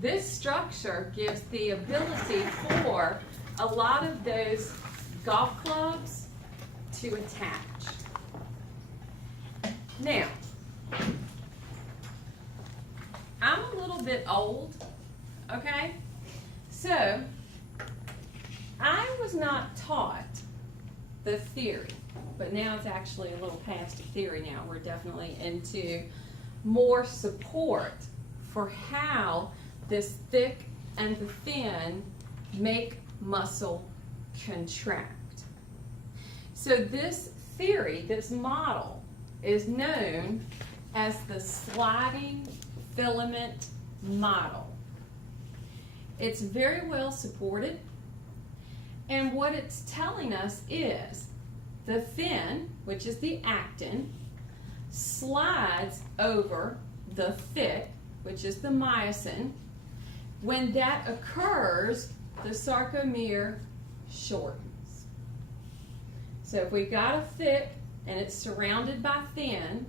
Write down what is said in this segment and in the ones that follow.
this structure gives the ability for a lot of those golf clubs to attach. Now, I'm a little bit old, okay? So, I was not taught the theory, but now it's actually a little past the theory now. We're definitely into more support for how this thick and the thin make muscle contract. So this theory, this model, is known as the sliding filament model. It's very well supported, and what it's telling us is the thin, which is the actin, slides over the thick, which is the myosin. When that occurs, the sarcomere shortens. So if we've got a thick and it's surrounded by thin,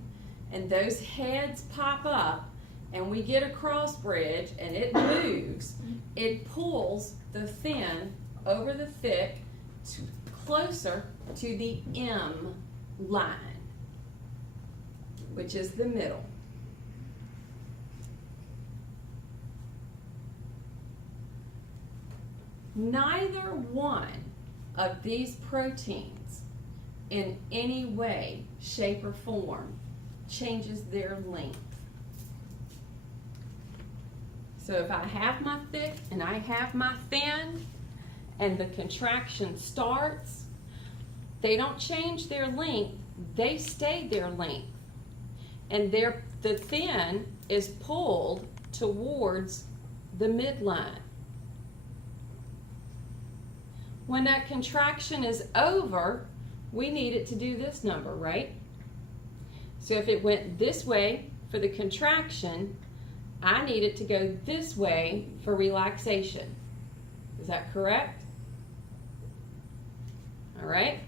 and those heads pop up, and we get a cross bridge and it moves, it pulls the thin over the thick closer to the M line, which is the middle. Neither one of these proteins in any way, shape, or form changes their length. So if I have my thick and I have my thin and the contraction starts, they don't change their length, they stay their length. And the thin is pulled towards the midline. When that contraction is over, we need it to do this number, right? So if it went this way for the contraction, I need it to go this way for relaxation. Is that correct? All right.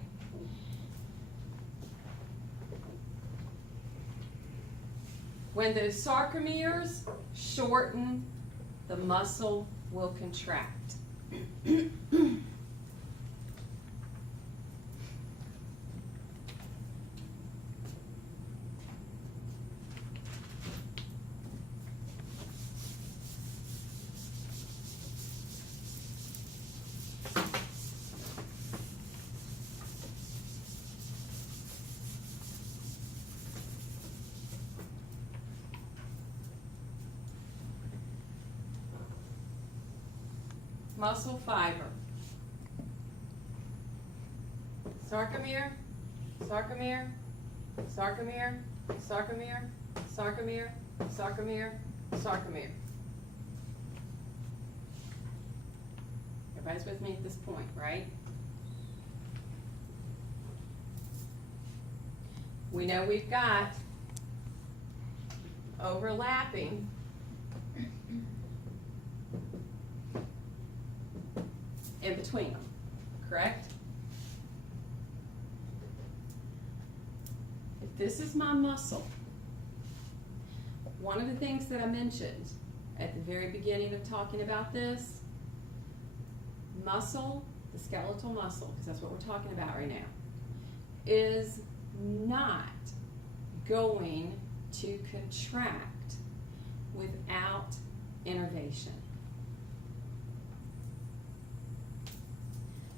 When those sarcomeres shorten, the muscle will contract. Muscle fiber. Sarcomere, sarcomere, sarcomere, sarcomere, sarcomere, sarcomere, sarcomere. Everybody's with me at this point, right? We know we've got overlapping in between them, correct? If this is my muscle, one of the things that I mentioned at the very beginning of talking about this, muscle, the skeletal muscle, because that's what we're talking about right now, is not going to contract without innervation.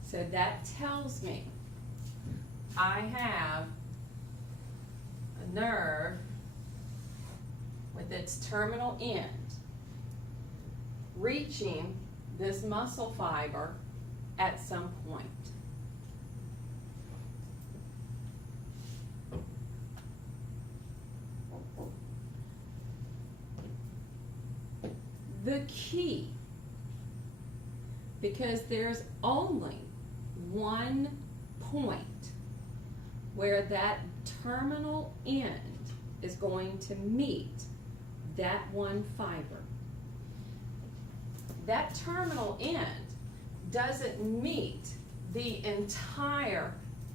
So that tells me I have a nerve with its terminal end reaching this muscle fiber at some point. The key, because there's only one point where that terminal end is going to meet that one fiber. That terminal end doesn't meet the entire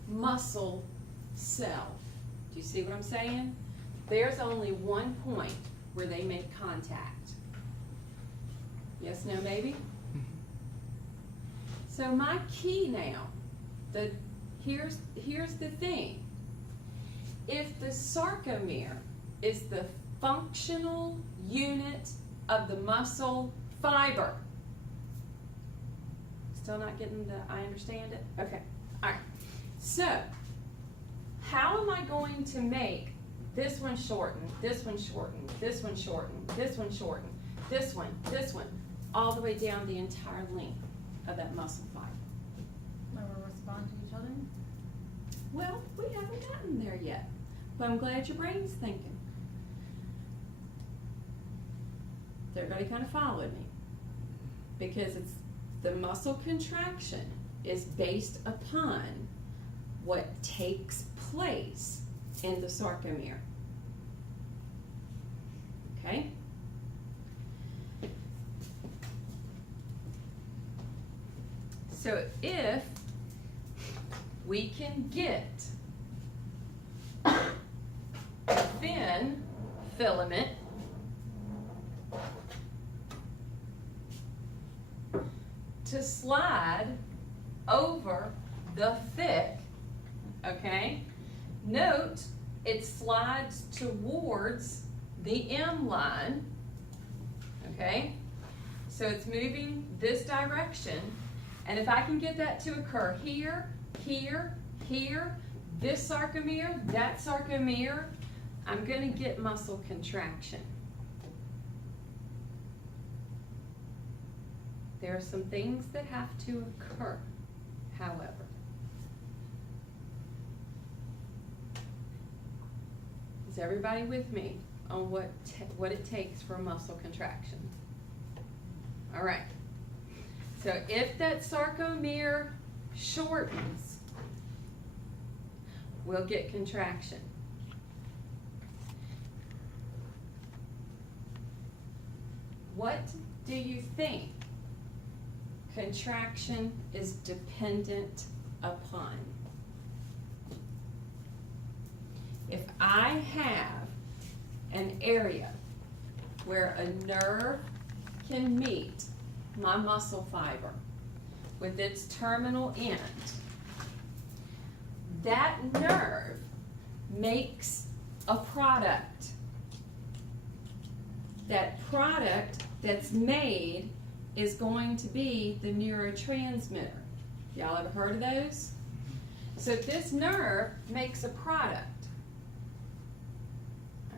muscle cell. Do you see what I'm saying? There's only one point where they make contact. Yes, no, maybe? So my key now, here's the thing. If the sarcomere is the functional unit of the muscle fiber, still not getting I understand it? Okay, all right. So, how am I going to make this one shorten, this one shorten, this one shorten, this one shorten, this one, all the way down the entire length of that muscle fiber? They will respond to each other? Well, we haven't gotten there yet, but I'm glad your brain's thinking. Is everybody kind of following me? Because it's the muscle contraction is based upon what takes place in the sarcomere. Okay? So if we can get a thin filament to slide over the thick, okay? Note, it slides towards the M line, okay? So it's moving this direction, and if I can get that to occur here, here, here, this sarcomere, that sarcomere, I'm gonna get muscle contraction. There are some things that have to occur, however. Is everybody with me on what it takes for muscle contraction? All right. So if that sarcomere shortens, we'll get contraction. What do you think contraction is dependent upon? If I have an area where a nerve can meet my muscle fiber with its terminal end, that nerve makes a product. That product that's made is going to be the neurotransmitter. Y'all ever heard of those? So this nerve makes a product.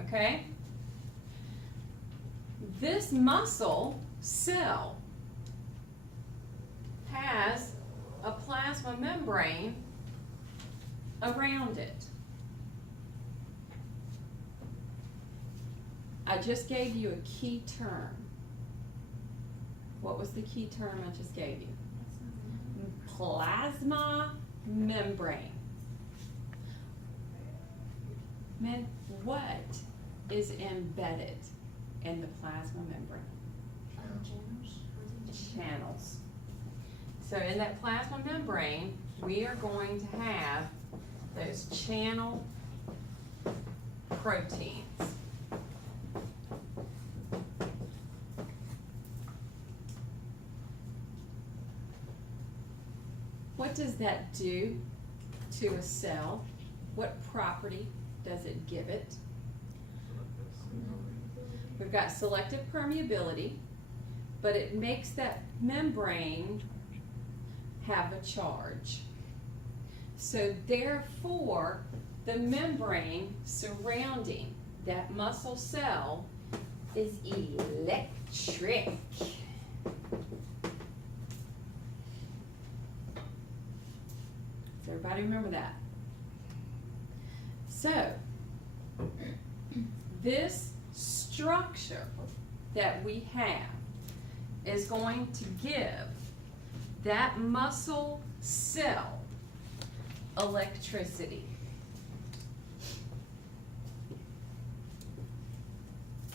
Okay? This muscle cell has a plasma membrane around it. I just gave you a key term. What was the key term I just gave you? Plasma membrane. Man, what is embedded in the plasma membrane? Channels. So in that plasma membrane, we are going to have those channel proteins. What does that do to a cell? What property does it give it? We've got selective permeability, but it makes that membrane have a charge. So therefore, the membrane surrounding that muscle cell is electric. Does everybody remember that? So, this structure that we have is going to give that muscle cell electricity.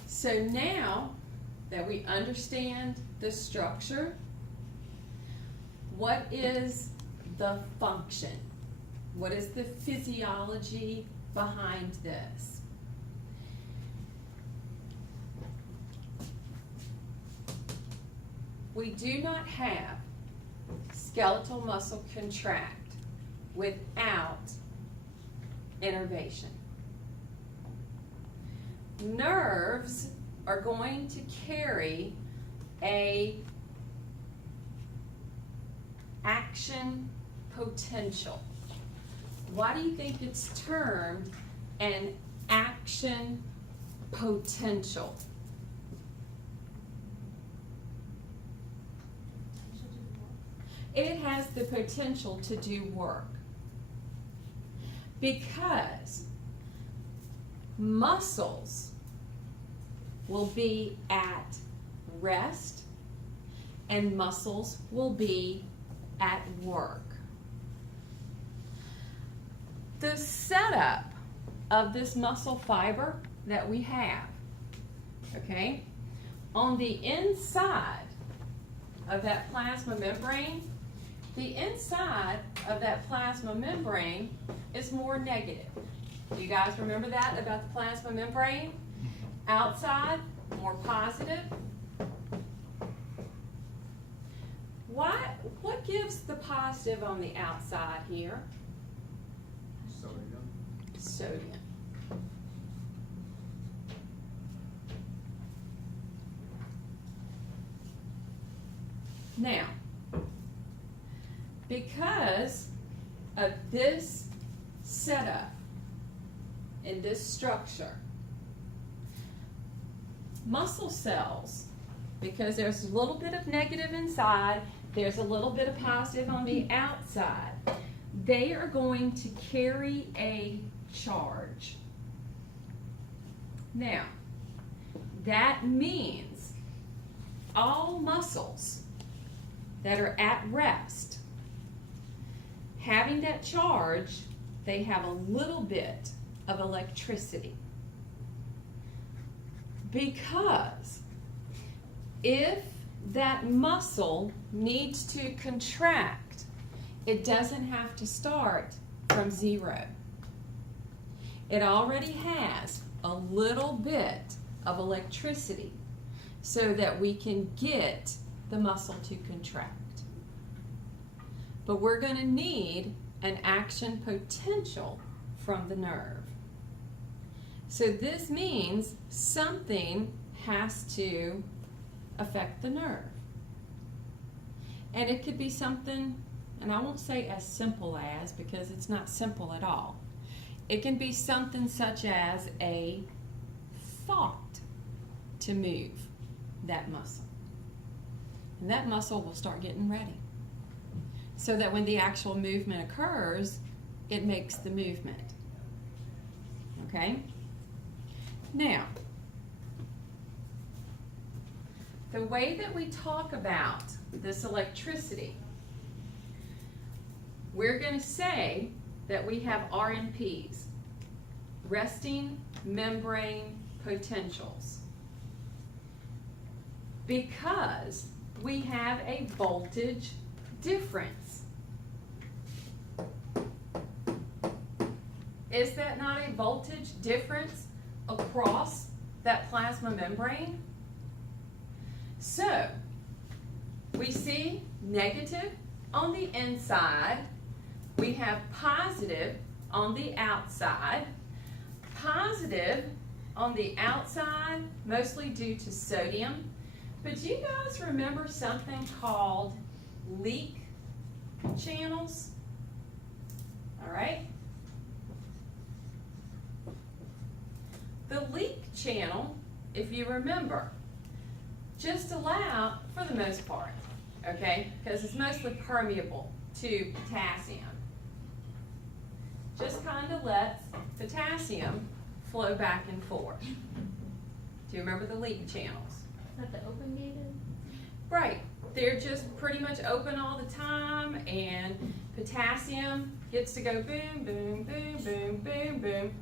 So now that we understand the structure, what is the function? What is the physiology behind this? we do not have skeletal muscle contract without innervation. Nerves are going to carry a action potential. Why do you think it's termed an action potential? It has the potential to do work because muscles will be at rest and muscles will be at work. The setup of this muscle fiber that we have, okay, on the inside of that plasma membrane, the inside of that plasma membrane is more negative. Do you guys remember that about the plasma membrane? Outside, more positive. What gives the positive on the outside here? Sodium. Sodium. Now, because of this setup and this structure, muscle cells, because there's a little bit of negative inside, there's a little bit of positive on the outside, they are going to carry a charge. Now, that means all muscles that are at rest, having that charge, they have a little bit of electricity. Because if that muscle needs to contract, it doesn't have to start from zero. It already has a little bit of electricity so that we can get the muscle to contract. But we're going to need an action potential from the nerve. So this means something has to affect the nerve. And it could be something, and I won't say as simple as, because it's not simple at all. It can be something such as a thought to move that muscle. And that muscle will start getting ready. So that when the actual movement occurs, it makes the movement. Okay? Now, the way that we talk about this electricity, we're going to say that we have RMPs, resting membrane potentials, because we have a voltage difference. Is that not a voltage difference across that plasma membrane? So, we see negative on the inside, we have positive on the outside. Positive on the outside, mostly due to sodium. But do you guys remember something called leak channels? All right. The leak channel, if you remember, just allow, for the most part, okay, because it's mostly permeable to potassium, just kind of lets potassium flow back and forth. Do you remember the leak channels? Is that the open gated? Right. They're just pretty much open all the time, and potassium gets to go boom, boom, boom, boom, boom, boom,